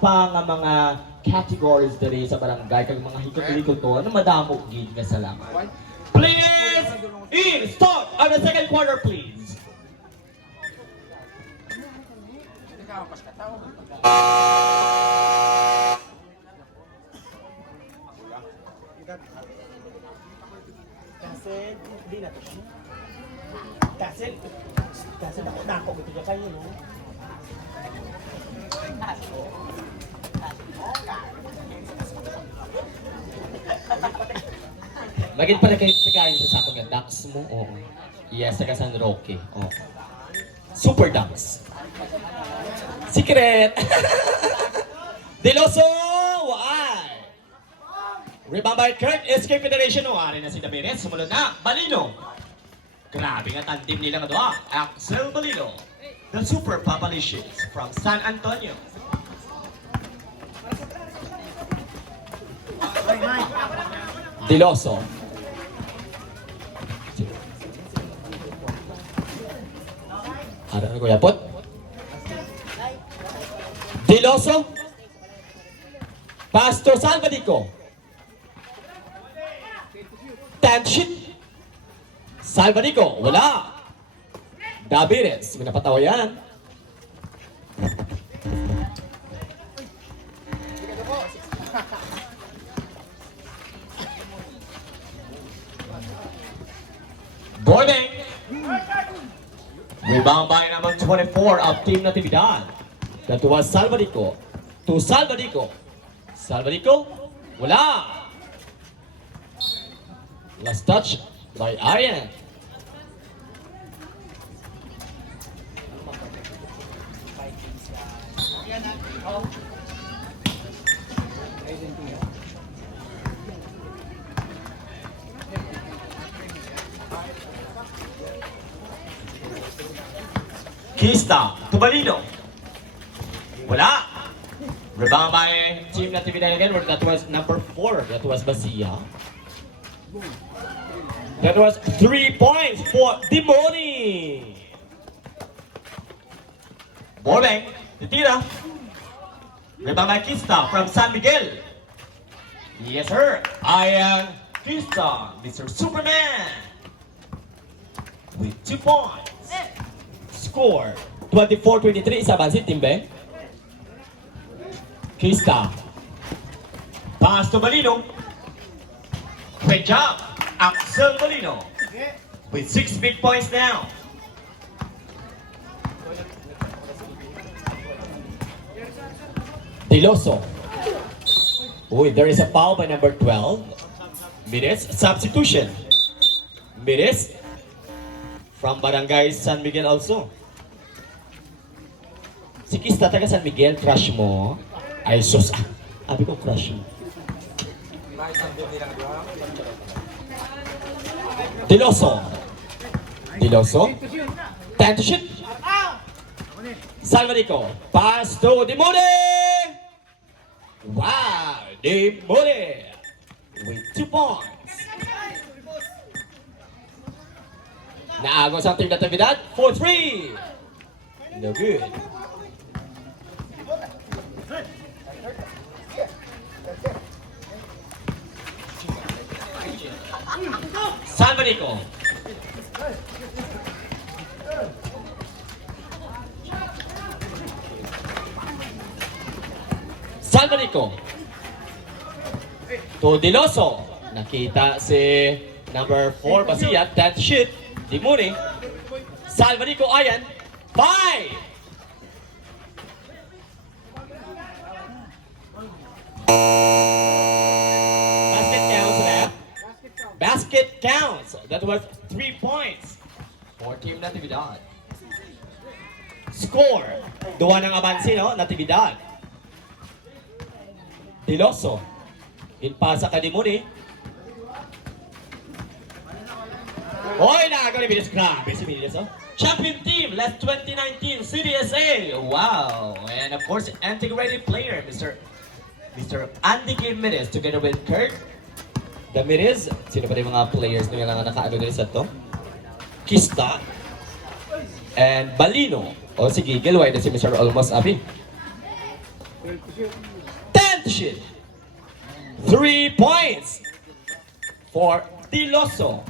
pa nga mga categories diri sa barangay kag mga hikot-hikot to na madamo gid nga salamat. Players in start on the second quarter please. Kasi ako ito kayo, no? Maging pala kayo pagayon sa sakong nga ducks mo. Oo. Yes, taga San Roque. Oo. Super ducks. Secret! Deloso! Why? Rebound by Kurt. Escape Federation. Ari na si Damirez. Sumunod na. Balino. Grabe nga tandem nila nga doon. Axel Balino. The Super Papalicious from San Antonio. Deloso. Ano na Kuya Pot? Deloso. Pastor Salvadico. Tanshit. Salvadico. Wala. Davirez. Minapatawa yan. Boarding. Rebound by number 24 of Team Natividad. That was Salvadico. To Salvadico. Salvadico. Wala. Last touch by Arian. Kista, Tubalino. Wala. Rebound by Team Natividad again. That was number 4. That was Basia. That was 3 points for Dimoni. Bowling, titira. Rebound by Kista from San Miguel. Yes, sir. I am Kista, Mr. Superman. With 2 points. Score 24-23 sa Bansit Timbe. Kista. Pass to Balino. Great job, Axel Balino. With 6 big points now. Deloso. Uy, there is a foul by number 12. Minutes. Substitution. Minutes. From Barangay San Miguel also. Si Kista taga San Miguel, crush mo. Ay, sus. Abi ko crush mo. Deloso. Deloso. Time to shoot. Salvadico. Pass to Dimone. Wow, Dimone. With 2 points. Naagos ang Team Natividad. 4-3. No good. Salvadico. Salvadico. To Deloso. Nakita si number 4 Basia. That shit. Dimuni. Salvadico ayan. 5. Basket counts left. Basket counts. That was 3 points for Team Natividad. Score. Duwa ng abansi, no? Natividad. Deloso. Inpasa ka Dimuni. Hoy, nakagawa ni Miles. Grabe si Miles, oh. Champion team, last 2019 CDSA. Wow. And of course, integrated player, Mr. Andy Gimenez, together with Kurt Damirez. Sino pa rin mga players na yung nakaano din sa to? Kista. And Balino. O sige, galway na si Mr. Olmos Abi. 10th shift. 3 points for Tiloso.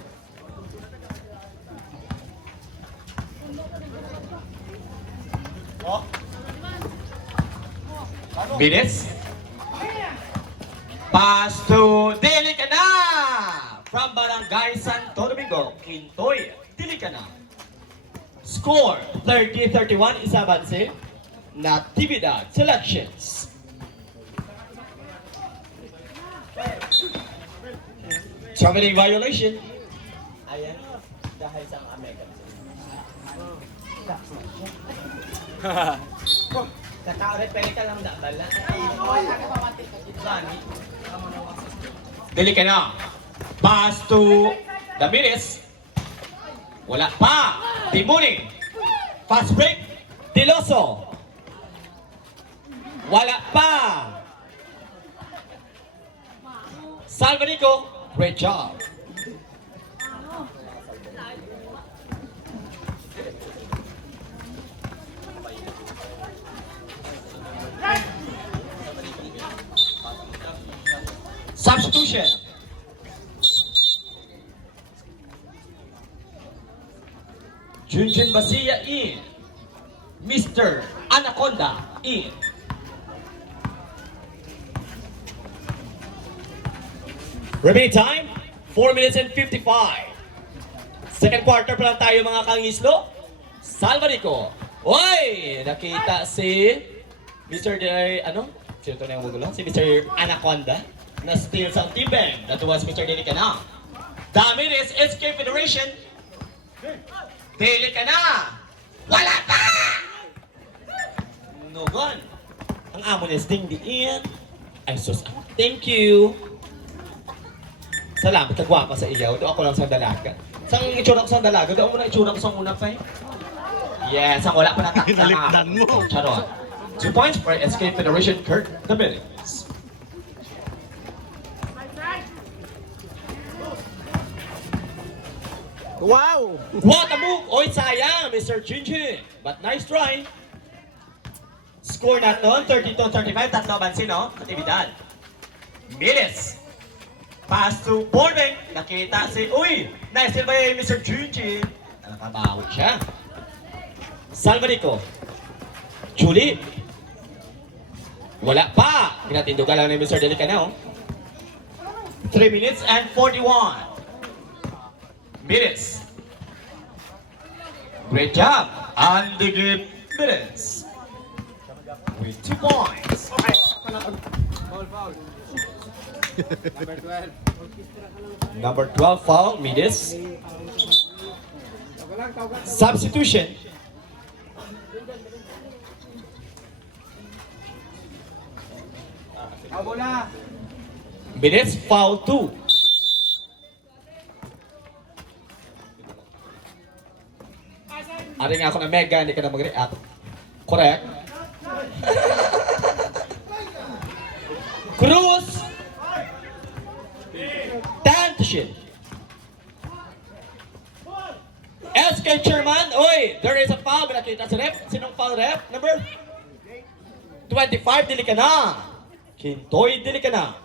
Minutes. Pass to Delicana from Barangay Santo Domingo, Quintoy, Delicana. Score 30-31 is avance. Natividad Selections. Traveling violation. Ayan, dahil sa American. Kaka-ulit, pwede ka lang bala. Delicana. Pass to Ramirez. Wala pa. Timuning. Fast break. Tiloso. Wala pa. Salvanico. Great job. Substitution. Junjun Basia in. Mr. Anaconda in. Remaining time, 4 minutes and 55. Second quarter pa lang tayo mga kangislo. Salvanico. Oy! Nakita si Mr. ano? Sino ito na yung magulo? Si Mr. Anaconda na steals ang team bang. That was Mr. Delicana. Ramirez, SK Federation. Delicana. Wala pa! No gun. Ang amo ni Sting diin. Ay sus. Thank you. Salamat, kagwapa sa iyaw. Doon ako lang sa dalaga. Sang itsura ko sa dalaga, doon mo na itsura ko sa unang fight. Yes, ang wala pa na takta. Pinaligdan mo. Charot. 2 points for SK Federation, Kurt Ramirez. Wow! What a move! Oy, sayang, Mr. Jinjin. But nice try. Score natin, 32-35. Tatlo bansin, no? Aktividad. Minutes. Pass to Borbeck. Nakita si... Uy! Nice steal by Mr. Jinjin. Nakabawi siya. Salvanico. Julie. Wala pa. Pinatindugan lang ni Mr. Delicana, oh. 3 minutes and 41 minutes. Great job. And the good minutes. With 2 points. Number 12 foul, Mides. Substitution. Mides foul 2. Ari nga ako na mega, hindi ka na mag-react. Correct? Cruz! 10th shift. SK Chairman, oy, there is a foul. Nakita sa rep. Sinong foul rep? Number 25, Delicana. Quintoy Delicana.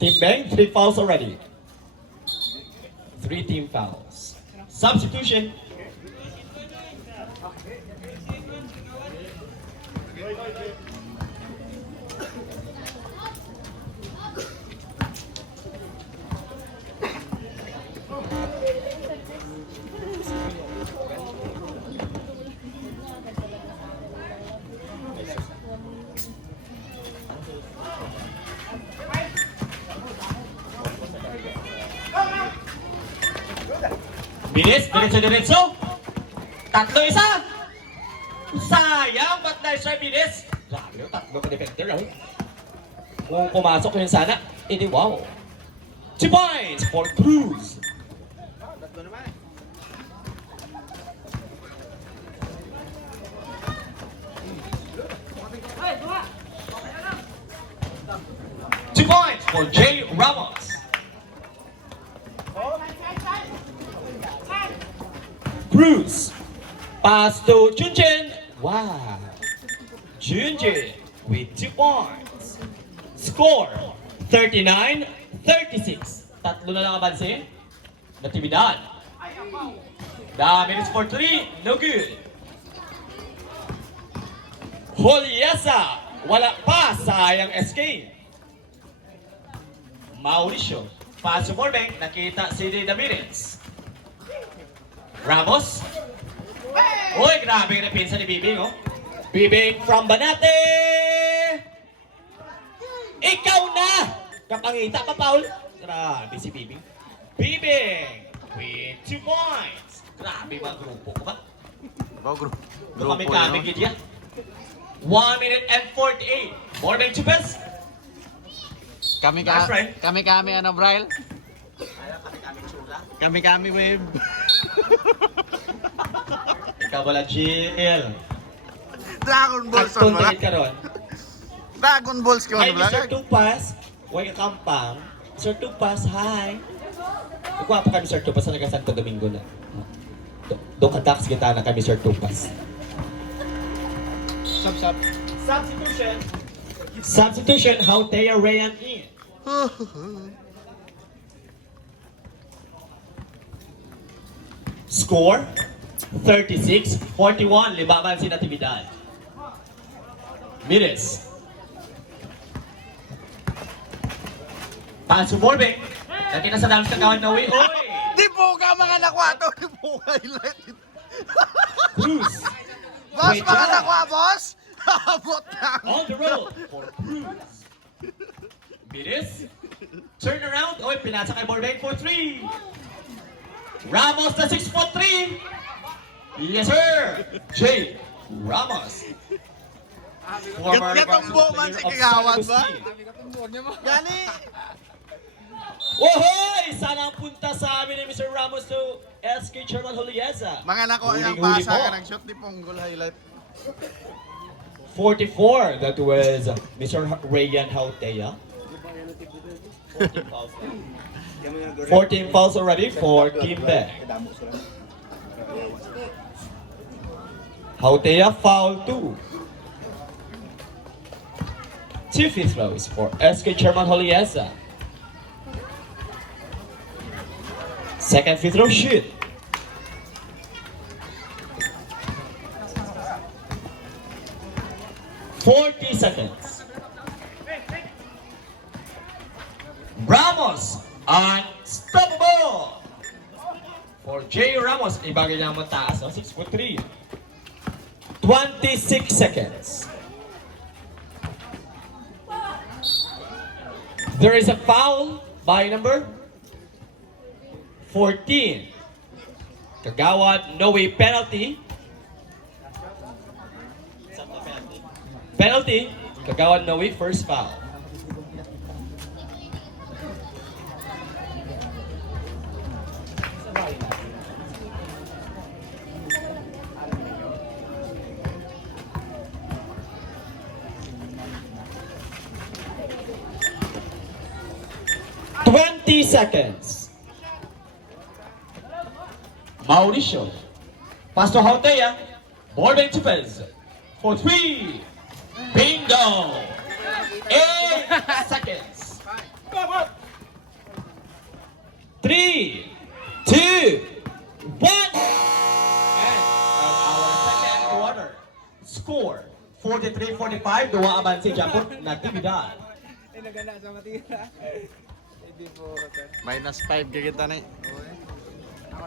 Team Bang, 3 fouls already. 3 team fouls. Substitution. Bilis, diretso-diretso. Tatlo isa. Sayang, but nice try, Bilis. Grabe, tatlo ka defender, oh. Kung pumasok yun sana, edi wow. 2 points for Cruz. Two points for Jay Ramos. Cruz. Pass to Chunchen. Junjun with 2 points. Score 39-36. Tatlo na lang abanse. Natividad. The minutes for 3, no good. Holiesa, wala pa, sayang SK. Mauricio, pass to Morbeng, nakita si Damirez. Ramos. Uy, grabe yung napinsa ni Bibing, oh. Bibing from Banate! Ikaw na! Kapangita pa, Paul. Grabe si Bibing. Bibing with 2 points. Grabe ba grupo ko ba? Kami kami gidya. 1 minute and 48. Morbeng Chupes. That's right. Kami ano, Braille? Kami chula. Kami wave. Ikaw wala, Jill. Dragon Balls on Agtong wala. ka ron. Dragon Balls ka Ay, on wala. Mr. Tupas. Huwag kakampang. Mr. Tupas, hi. Nagwa pa kami, Mr. Tupas, sa Santo Domingo na. Doon ka-tax kita na kami, Mr. Tupas. Sub. Substitution, Hautea Rayan in. Score, 36-41. Libaban si Natividad. Minutes. Pass to Morbeng. Lagi na sa dams kakawan na uwi. Oy! Di po ka mga nakwato. Di po ka highlight. Cruz. Boss, Wait, mga yeah. nakwa, boss. Abot lang. On the road for Cruz. Minutes. Turn around. Oy, pinasa kay Morbeng for 3. Ramos na 6'3". Yes, sir. Jay Ramos. Former Gatumbo man si player of Kagawan San ba? Agustin. Gani. Wohoy! Sana ang punta sa amin ni Mr. Ramos to SK Chairman Holiesa. Mga nako ang Huling-huli basa po. ka nag-shot ni Ponggol highlight. 44, that was Mr. Rayan Hautea. 14 fouls already for Team Beck. Hautea foul 2. 2 free throws for SK Chairman Holiesa. Second free throw shoot. $40 seconds. Ramos, unstoppable! For J. Ramos, ibagay niya ang mataas, 6'3". 26 seconds. There is a foul by number 14. Kagawad, no way penalty. Penalty, Kagawad, no way, first foul. Seconds. Mauricio. Pass to Hautea. Morbeng Chupes. For 3. Bingo. 8 seconds. 3, 2, 1. And our second quarter. Score. 43-45. Dua aban si Japon. Natividad. -5 ka kita na